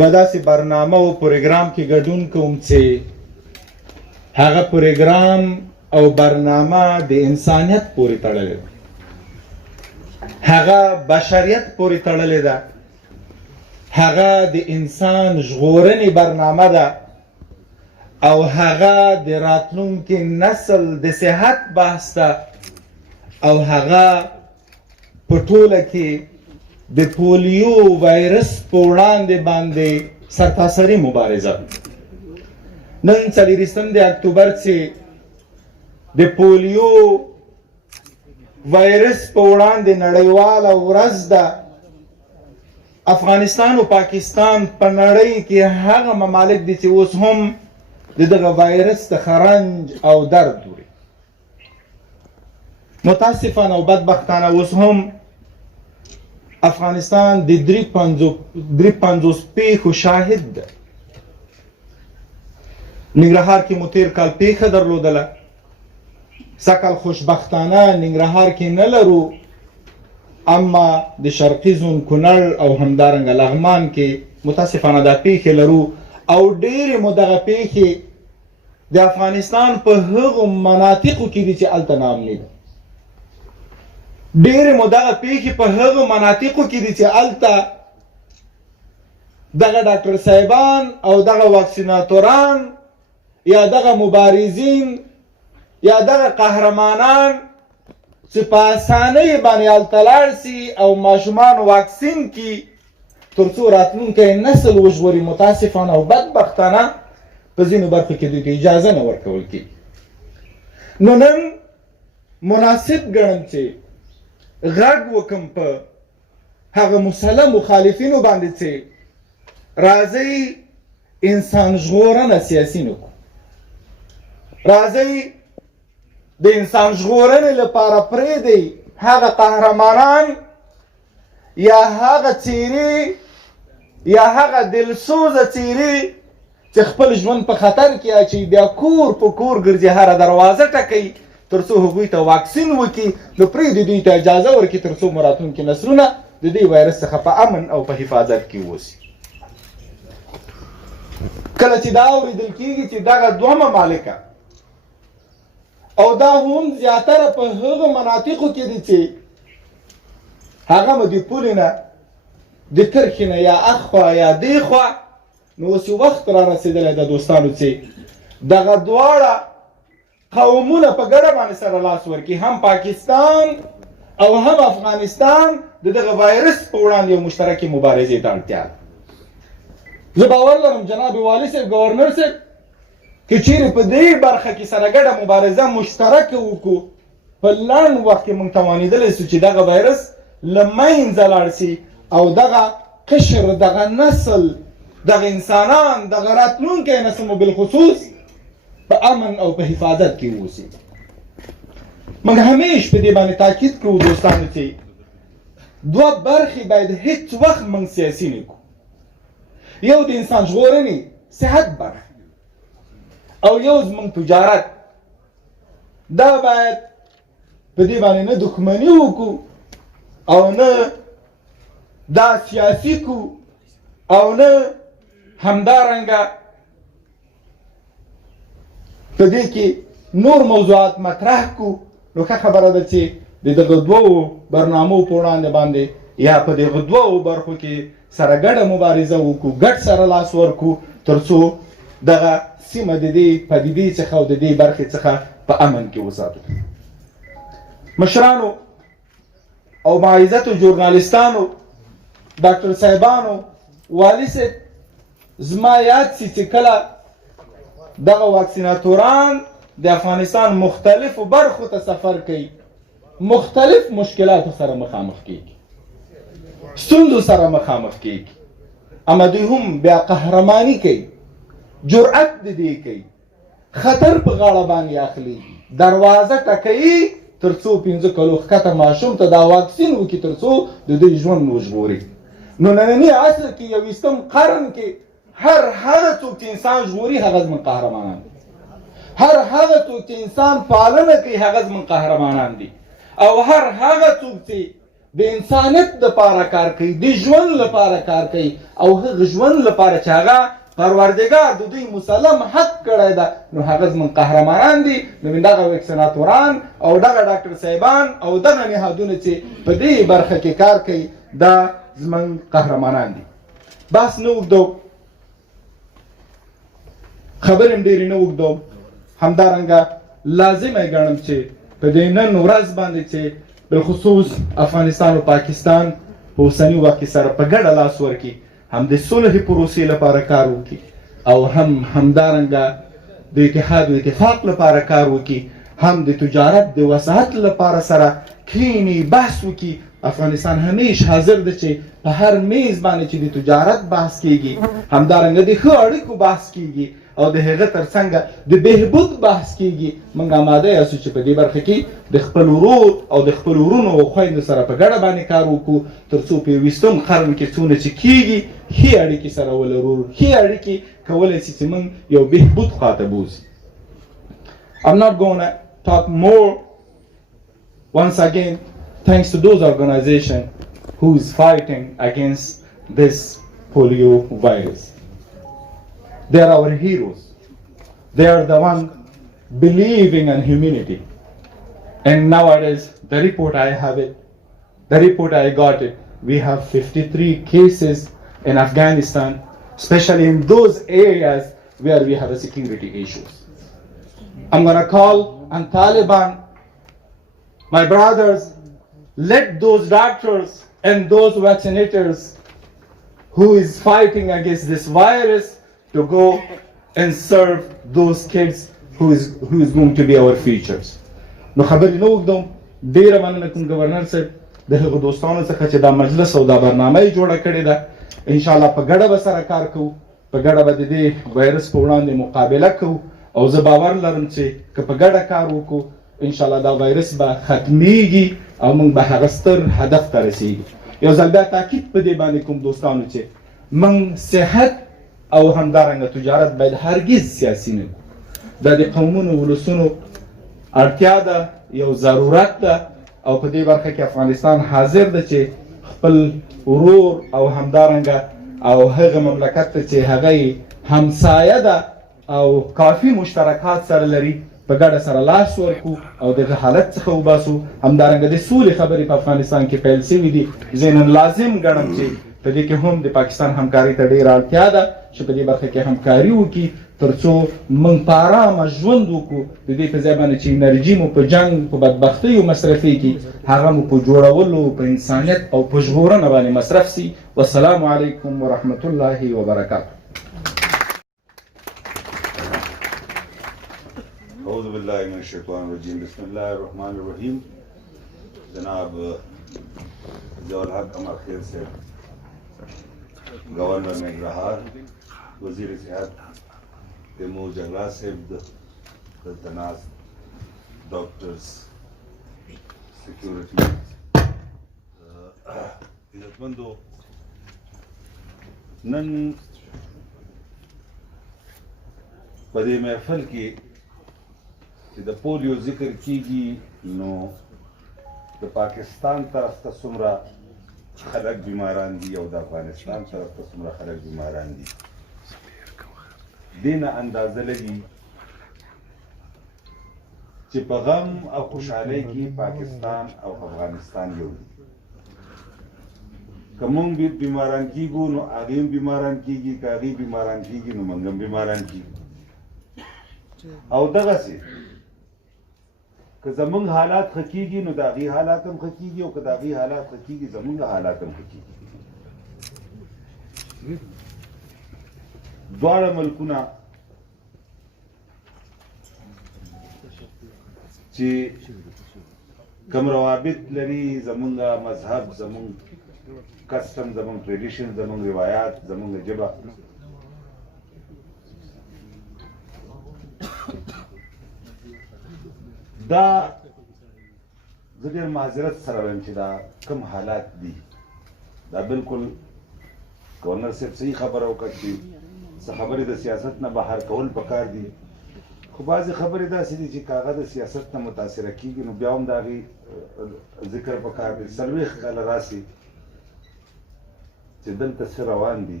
یوه داسې برنامه او پروګرام کې ګډون کوم چې هغه پروګرام او برنامه د انسانیت پورې تړلې ده، هغه بشریت پورې تړلې ده، هغه د انسان ژغورنې برنامه ده او هغه د راتلونکي نسل د صحت بحث ده او هغه په ټوله کې د پولیو وایرس په وړاندې باندې سرتاسري مبارزه. نن 4 د اکتوبر چې د پولیو وایرس په وړاندې نړیواله ورځ ده، افغانستان او پاکستان په نړۍ کې هغه ممالک دي چې اوس هم د دغه وایرس د خرنج او درد وړي. متاسفانه او بدبختانه اوس هم افغانستان د 53 پیښو شاهد ده. ننگرهار کې مو تیر کال پیښه درلودله، سږکال خوشبختانه ننگرهار کې نه لرو، اما د شرقي زون کونړ او همدارنګه لغمان کې متاسفانه دا پیښې لرو او ډېرې مو دغه پیښې د افغانستان په هغو مناطقو کې دي چې هلته نامني ده. ډېرې مو دغه پیښې په هغو مناطقو کې دي چې هلته دغه ډاکټر صاحبان او دغه واکسیناتوران یا دغه مبارزین یا دغه قهرمانان چې په اسانۍ باندې هلته لاړ سي او ماشومان واکسین کي تر څو راتلونکی نسل وژغوري. متاسفانه او بدبختانه په ځینو برخو کې دوی ته اجازه نه ورکول کېږي. نو نن مناسب ګڼم چې غږ وکم په هغه مسلح مخالفینو باندې چې راځئ انسان ژغورنه سیاسي نه کړو، راځئ د انسان ژغورنې لپاره پرېږدئ هغه قهرمانان یا هغه څېرې یا هغه دلسوزه څېرې چې خپل ژوند په خطر کې اچوي، بیا کور په کور ګرځي، هره دروازه ټکوي تر څو هغوی ته واکسین وکړي. نو پرېږدي دوی ته اجازه ورکړي تر څو مو راتلونکي نسلونه د دې وایرس څخه په امن او په حفاظت کې واوسي. کله چې دا اورېدل کېږي چې دغه دوه ممالکه او دا هم زیاتره په هغو مناطقو کې دي چې هغه مو د پولې نه د کرښې نه یا اخوا یا دې خوا، نو اوس یو وخت را رسېدلی ده دوستانو چې دغه دواړه قومونه په ګډه باندې سره لاس ورکړي، هم پاکستان او هم افغانستان د دغه وایرس په وړاندې یو مشترکې مبارزې ته اړتیا ده. زه باور لرم جناب والي صاحب، گورنر صاحب، که چیرې په دې برخه کې سره ګډه مبارزه مشترکه وکړو، په لنډ وخت کې موږ توانېدلی سو چې دغه وایرس له منځه لاړ سي او دغه قشر، دغه نسل، دغه انسانان، دغه راتلونکی نسل مو بالخصوص په امن او په حفاظت کې واوسي. موږ همیش په دې باندې تاکید کوو دوستانو چې دوه برخې باید هیڅ وخت موږ سیاسي نه کړو. یو د انسان ژغورنې صحت برخه او یو زموږ تجارت. دا باید په دې باندې نه دښمني وکړو او نه دا سیاسي کړو او نه همدارنګه په دې کې نور موضوعات مطرح کړو. نو ښه خبره ده چې د دغه دوو برنامو په وړاندې باندې یا په دغه دوو برخو کې سره ګډه مبارزه وکړو، ګډ سره لاس ورکړو تر څو دغه سیمه د دې پدیدې څخه او د دې برخې څخه په امن کې وساتو. مشرانو او معززتو ژورنالستانو، ډاکټر صاحبانو، والي صاحب، زما یاد سي چې کله دغه واکسیناتوران د افغانستان مختلفو برخو ته سفر کوي، مختلف مشکلاتو سره مخامخ کیږي، ستونزو سره مخامخ کیږي، اما دوی هم بیا قهرمانی کوي، جرأت د دې کوي، خطر په غاړه باندې اخلي، دروازه ټکوي تر څو 5 کالو ښکته ماشوم ته دا واکسین وکړي تر څو د دوی ژوند وژغوري. نو ننني عصر کې 21م قرن کې هر هغه څوک چې انسان ژغوري هغه زموږ قهرمانان دي، هر هغه څوک چې انسان پالنه کوي هغه زموږ قهرمانان دي، او هر هغه څوک چې د انسانیت لپاره کار کوي، د ژوند لپاره کار کوي، او هغه ژوند لپاره چې هغه پروردګار د دوی مسلم حق کړی ده، نو هغه زموږ قهرمانان دي. نو دغه ویکسیناتوران او دغه ډاکټر صاحبان او دغه نهادونه چې په دې برخه کې کار کوي دا زموږ قهرمانان دي. بس نه اوږدوم، خبرې هم ډېرې نه اوږدوم. همدارنګه لازمه ګڼم چې په دې نن ورځ باندې چې بالخصوص افغانستان او پاکستان په اوسني وخت کې سره په ګډه لاس ورکړي، هم د صلح پروسې لپاره کار وکړي او همدارنګه د اتحاد او اتفاق لپاره کار وکړي، هم د تجارت د وسعت لپاره سره کینی بحث وکړي. افغانستان همیش حاضر دی چې په هر میز باندې چې د تجارت بحث کیږي، همدارنګه د ښه اړیکو بحث کیږي او د هغه ترڅنګ د بهبود بحث کیږي. موږ آماده یاستو چې په دې برخه کې د خپل ورور او د خپل ورونو او خویندو سره په ګډه باندې کار وکړو، ترڅو په 20م قرن کې څونه چې کیږي ښې اړیکې سره ولرو، ښې اړیکې کولی شي چې موږ یو بهبود خواته بوځي. I'm not gonna talk more. Once again, thanks to those organizations who is fighting against this polio virus. They are our heroes. They are the one believing in humanity. And nowadays, the report I have it, the report I got it, we have 53 cases in Afghanistan, especially in those areas where we have a security issues. I'm gonna call on Taliban, my brothers, let those doctors and those vaccinators who is fighting against this virus to go and serve those kids who is going to be our futures. نو خبرې نه اوږدوم، ډېره مننه کوم ګورنر صاحب د هغو دوستانو څخه چې دا مجلس او دا برنامه یې جوړه کړې ده. انشاءالله په ګډه به سره کار کوو، په ګډه به د دې وایرس په وړاندې مقابله کوو، او زه باور لرم چې که په ګډه کار وکړو انشاءالله دا وایرس به ختمیږي او موږ به هغه ستر هدف ته رسیږي. یو ځل بیا تاکید په دې باندې کوم دوستانو چې موږ صحت او همدارنګه تجارت باید هرگز سیاسي نه کړو. دا د قومونو ولسونو اړتیا ده، یو ضرورت ده، او په دې برخه کې افغانستان حاضر ده چې خپل ورور او همدارنګه او هغه مملکت ته چې هغه همسایه ده او کافي مشترکات سره لري په ګډه سره لاس ورکړو او دغه حالت څخه وباسو. همدارنګه د سولې خبرې په افغانستان کې پیل شوي دي. زه نن لازم ګڼم چې په دې کې هم د پاکستان همکاري ته ډېره اړتیا ده چې په دې برخه کې همکاري وکړي، ترڅو موږ په ارامه ژوند وکړو. د دې په ځای باندې چې انرژي مو په جنګ په بدبختیو مصرفېږي، هغه مو په جوړولو، په انسانیت او په ژغورنه باندې مصرف سي. والسلام علیکم ورحمة الله وبرکاته. اعوذ باللہ من الشیطان الرجیم. بسم اللہ الرحمن الرحیم. جناب ضیاءالحق امرخیل سے گورنر ننگرہار، وزیر صحت تیمور جھگڑا سے تناز ڈاکٹرز سیکیورٹی عزتمندو، نن په دې محفل کې چې د پولیو ذکر کیږي نو د پاکستان طرف ته څومره خلک بیماران دي او د افغانستان طرف ته څومره خلک بیماران دي، دې نه اندازه لګي چې په غم او خوشحالۍ کې پاکستان او افغانستان یو دي. که موږ بیماران کیږو نو هغې هم بیماران کیږي، که هغې بیماران کیږي نو موږ هم بیماران کیږو. او دغسې که زمونږ حالات ښه کېږي نو د هغې حالات هم ښه کېږي، او که د هغې حالات ښه کېږي زمونږ حالات هم ښه کېږي. دواړه ملکونه چې کوم روابط لري، زمونږ مذهب، زمونږ کسټم، زمونږ ټریډیشن، زمونږ روایات، زمونږ ژبه، دا زه ډېر معذرت سره وایم چې دا کوم حالات دي. دا بالکل گورنر صاحب صحیح خبره وکړه چې څه خبرې د سیاست نه بهر کول پکار دي، خو بعضې خبرې داسې دي چې که هغه د سیاست نه متاثره کېږي نو بیا هم د هغې ذکر پکار دی. 40 کاله راسي چې دلته څه روان دي،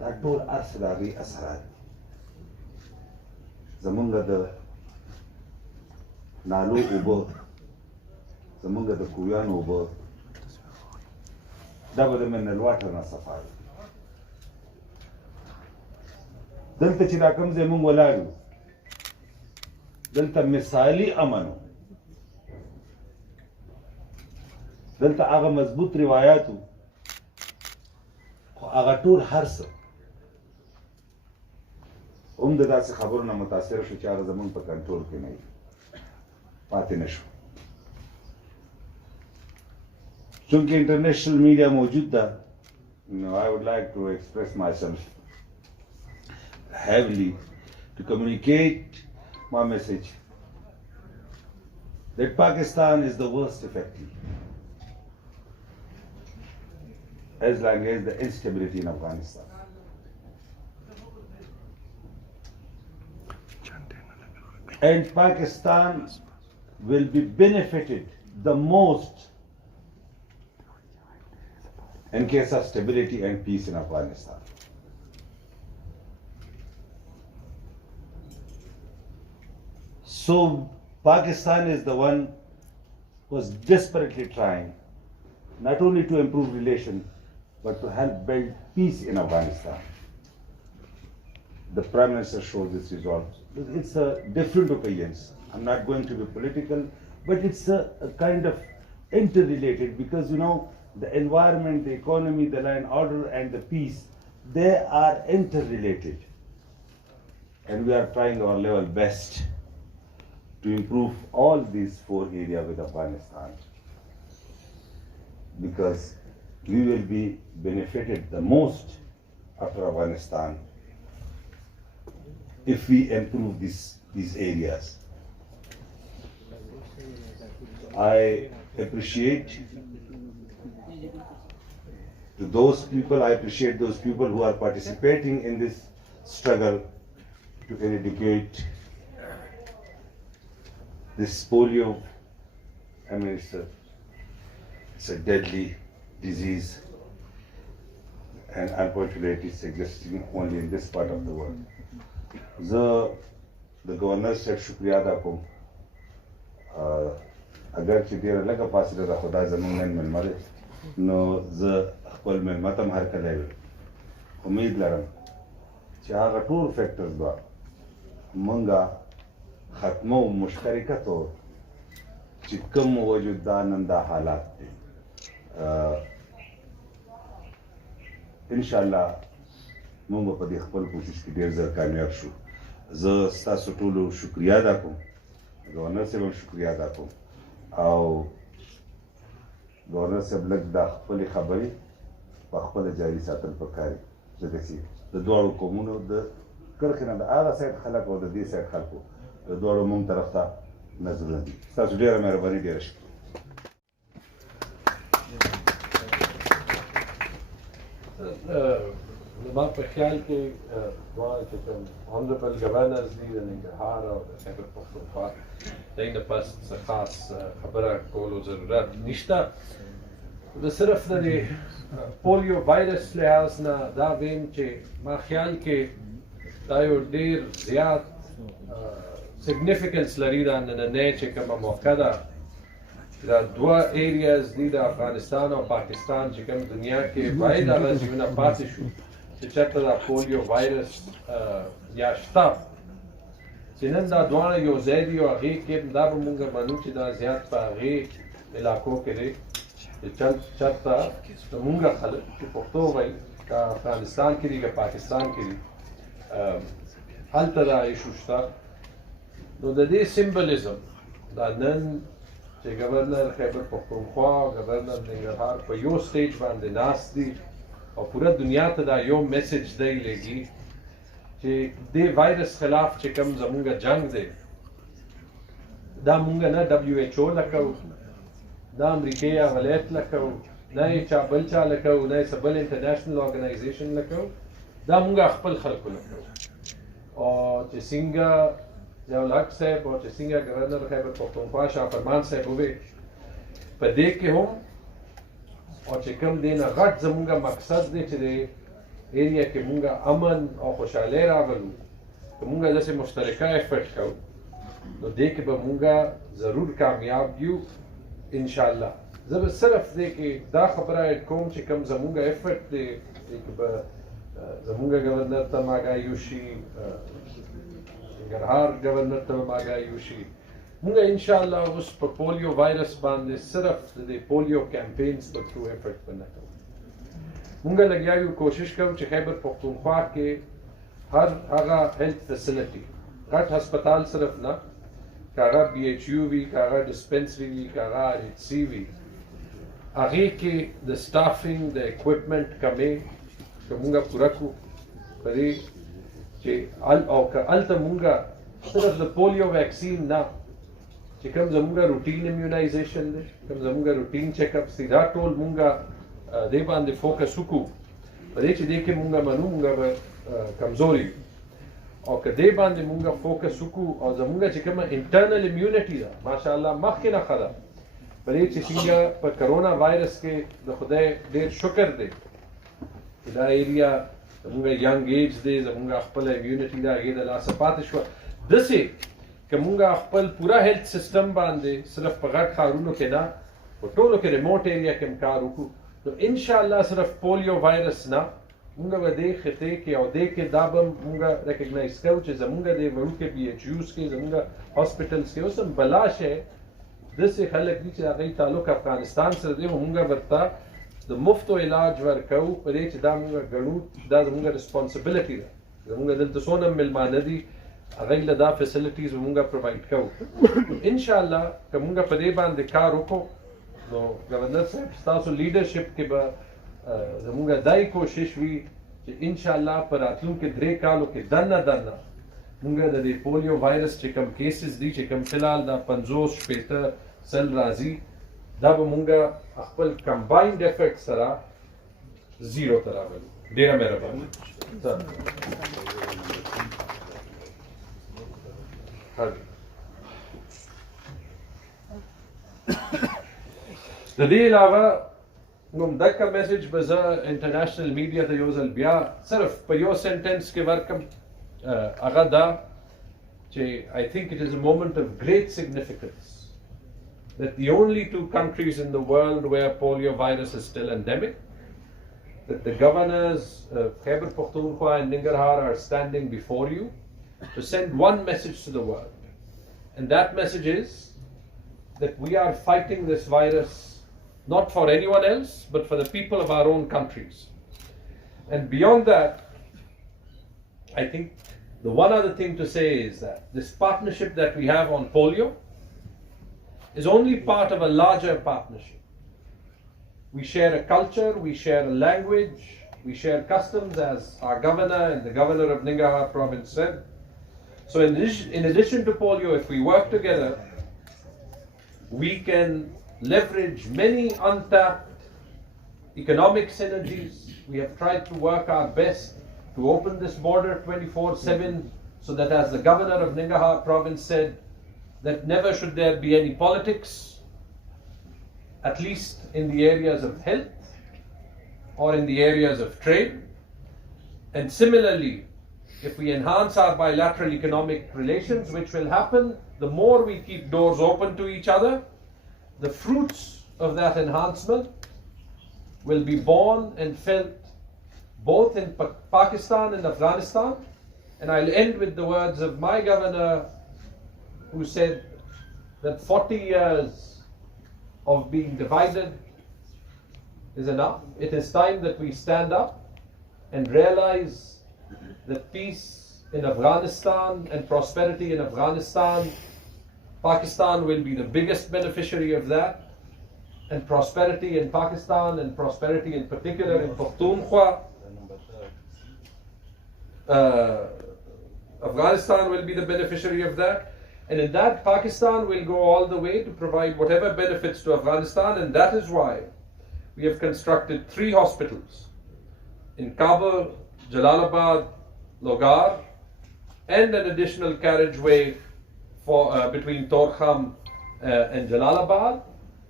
دا ټول هر څه د هغې اثرات دي. زمونږ د نالو اوبه، زمونږ د کویانو اوبه، دا به د منرل واټر نه صفا دي. دلته چې دا کوم ځای مونږ ولاړ یو، دلته مثالي امن و، دلته هغه مضبوط روایات و، خو هغه ټول هر څه هم د داسې خبرو نه متاثره شو چې هغه زمونږ په کنټرول کې نه وي، پاتې نه شو. چونکې انټرنیشنل میډیا موجود ده، نو I would like to express myself heavily to communicate my message that Pakistan is the worst effective as long as the instability in Afghanistan. And Pakistan will be benefited the most in case of stability and peace in Afghanistan. So Pakistan is the one who is desperately trying not only to improve relations but to help build peace in Afghanistan. The Prime Minister showed this resolve. It's a different opinions. I'm not going to be political, but it's a kind of interrelated, because you know the environment, the economy, the land order and the peace, they are interrelated. And we are trying our level best to improve all these 4 areas with Afghanistan, because we will be benefited the most after Afghanistan if we improve these areas. I appreciate those people who are participating in this struggle to eradicate this polio. I mean, it's a deadly disease, and unfortunately it's existing only in this part of the world. The governor said shukriya da koum, agar چې ډېره لږه فاصله ده، خو دا زموږ نن مېلمه دی، نو زه خپل مېلمه ته هم هرکلی ویم. امید لرم چې هغه ټول فیکټرز به مونږه ختمو مشترکه طور چې کوم موجود دا نن دا حالات دي. انشاءالله مونږ به په دې خپل کوشش کې ډېر زر کامیاب شو. زه ستاسو ټولو شکریه ادا کوم، گورنر صاحب هم شکریه ادا کوم، او گورنر صاحب لږ دا خپلې خبرې په خپله جاري ساتل پکار دي، ځکه چې د دواړو قومونو د کرښې نه د هغه سایډ خلک او د دې سایډ خلکو د دواړو مونږ طرف ته نظرونه دي. ستاسو ډېره مهرباني، ډېره شکریه. زما په خیال کې دواړه چې کوم آنربل ګورنرز دي د ننګرهار او د خیبرپختونخوا، دغې نه پس څه خاص خبره کولو ضرورت نشته. زه صرف د دې پولیو وایرس لحاظ نه دا ویم چې ما خیال کې دا یو ډېر زیات سیګنیفیکنس لري دا نننۍ چې کومه موقع ده. دا 2 ایریاز دي د افغانستان او پاکستان چې کوم دنیا کې باید هغه ځایونه پاتې شو چې چېرته دا پولیو وایرس یا شته، چې نن دا دواړه یو ځای دي او هغې کې دا به مونږ منو چې دا زیات په هغې علاقو کې دی چې چېرته زمونږ خلک چې پښتو وایي، که افغانستان کې دي که پاکستان کې دي، هلته دا ایشو شته. نو د دې سمبولیزم دا نن چې گورنر خیبرپختونخوا او گورنر ننگرهار په یو سټیج باندې ناست دي او پوره دنیا ته دا یو میسج دی لګي چې دې وایرس خلاف چې کوم زمونږ جنگ دی، دا مونږ نه WHO لکو، نه امریکې یا ولایت لکو، نه یې چا بل چا لکو، نه یې څه بل انټرنیشنل ارګنایزیشن لکو، دا مونږ خپل خلکو لکو. اور چې څنګه ضیاءالحق صاحب او چې څنګه گورنر خیبرپختونخوا شاه فرمان صاحب وویل په دې کې هم او چې کوم دی نه غټ زمونږ مقصد دی چې د ایریا کې مونږ امن او خوشحالۍ راولو که مونږ داسې مشترکه ایفرټ کوو نو دې کې به مونږ ضرور کامیاب یو انشاءالله. زه به صرف دې کې دا خبره ایډ کوم چې کوم زمونږ ایفرټ دی دې کې به زمونږ گورنر ته ماګای وشي، ننگرهار گورنر ته ماګای وشي. مونږ انشاءالله اوس په پولیو وایرس باندې صرف د پولیو کیمپینز په تھرو ایفرټ به نه کوو. مونږ لګیا یو کوشش کوو چې خیبر پختونخوا کې هر هغه هیلث فیسلټي غټ هسپتال صرف نه که هغه بی ایچ یو وي، که هغه ډسپنسري وي، که هغه آر ایچ سی وي، هغې کې د سټافینګ د اکوپمنټ کمې که مونږ پوره کړو په دې چې او که هلته مونږ صرف د پولیو ویکسین نه چې کوم زمونږ روټین امیونایزیشن دی، کوم زمونږ روټین چیک اپس دي، دا ټول مونږ دې باندې فوکس وکړو په دې چې دې کې مونږ منو مونږ به کمزوري یو او که دې باندې مونږ فوکس وکړو او زمونږ چې کومه انټرنل امیونټي ده ماشاءالله مخکې نه ښه ده په دې چې څنګه په کرونا وایرس کې د خدای ډېر شکر دی چې دا ایریا زمونږ ینګ ایج دی، زمونږ خپله امیونټي ده هغې د لاسه پاتې شوه. داسې که مونږ خپل پوره هیلث سسټم باندې صرف په غټ ښارونو کې نه په ټولو کې ریموټ ایریا کې هم کار وکړو نو انشاءالله صرف پولیو وایرس نه مونږ به دې خطې کې او دې کې دا به مونږ ریکګنایز کوو چې زمونږ د وړوکې بي ایچ یوز کې زمونږ هاسپټلز کې اوس هم بلا شی داسې خلک دي چې د هغوی تعلق افغانستان سره دی مونږ ورته د مفتو علاج ورکوو په دې چې دا مونږ ګڼو دا زمونږ ریسپانسبلټي ده. زمونږ دلته څونه میلمانه دي هغوی له دا فیسلټیز مونږ پرووایډ کوو. انشاءالله که مونږ په دې باندې کار وکړو نو گورنر صاحب ستاسو لیډرشپ کې به زمونږ دای کوشش وي چې انشاءالله په راتلونکي 3 کالو کې دننه مونږ د دې پولیو وایرس چې کوم کیسز دي چې کوم فلحال دا 50-60 سل راځي دا به مونږ خپل کمباینډ افیکټ سره زیرو ته راولو. ډېره مهرباني. د دې علاوه نو دغه میسج به زه انټرنیشنل میډیا ته یو ځل بیا صرف په یو سنټنس کې ورکم هغه دا چې I think it is a moment of great significance that the only 2 countries in the world where polio virus is still endemic, that the governors of Khaibar-Pakhtunkhwa and Nungarhar are standing before you to send one message to the world. And that message is that we are fighting this virus not for anyone else, but for the people of our own countries. And beyond that, I think the one other thing to say is that this partnership that we have on polio is only part of a larger partnership. We share a culture, we share a language, we share customs, as our governor and the governor of Nungarhar province said. So in addition to polio, if we work together, we can leverage many untapped economic synergies. We have tried to work our best to open this border 24/7 so that, as the governor of Nungarhar province said, that never should there be any politics, at least in the areas of health or in the areas of trade. And similarly, if we enhance our bilateral economic relations, which will happen the more we keep doors open to each other, the fruits of that enhancement will be born and felt both in Pakistan and Afghanistan. And I'll end with the words of my governor, who said that 40 years of being divided is enough. It is time that we stand up and realize that peace in Afghanistan and prosperity in Afghanistan, Pakistan will be the biggest beneficiary of that, and prosperity in Pakistan and prosperity in particular in Pakhtunkhwa, Afghanistan will be the beneficiary of that. And in that, Pakistan will go all the way to provide whatever benefits to Afghanistan. And that is why we have constructed 3 hospitals in Kabul, Jalalabad, Logar, and an additional carriageway between طورخم and Jalalabad.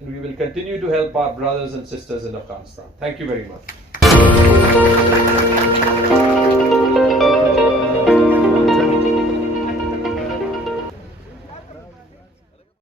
And we will continue to help our brothers and sisters in Afghanistan. Thank you very much.